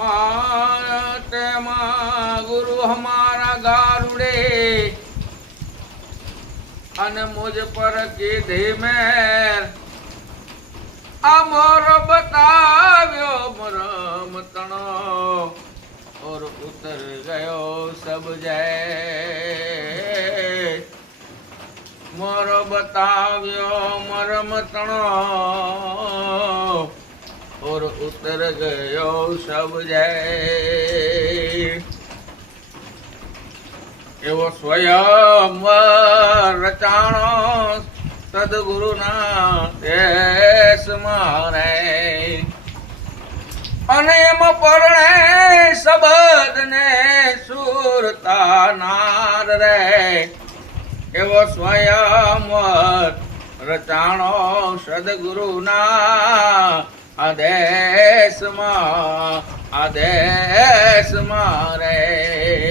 માતમાં ગુરુ હમારા ગારુડે. અને મુજ પર કીધી મેર, અમર બતાવ્યો મરમ તણો. ઓર ઉતર ગયો સબ જય. મોર બતાવ્યો મરમ તણો. ઉતર ગયો સબ જય એવો સ્વયં રચાણો સદગુરુના દેશ મારે અને એમ પરણે શબદ ને સુરતા નાર રે એવો સ્વયં રચાણો સદગુરુના આદેશમાં આદેશમાં રે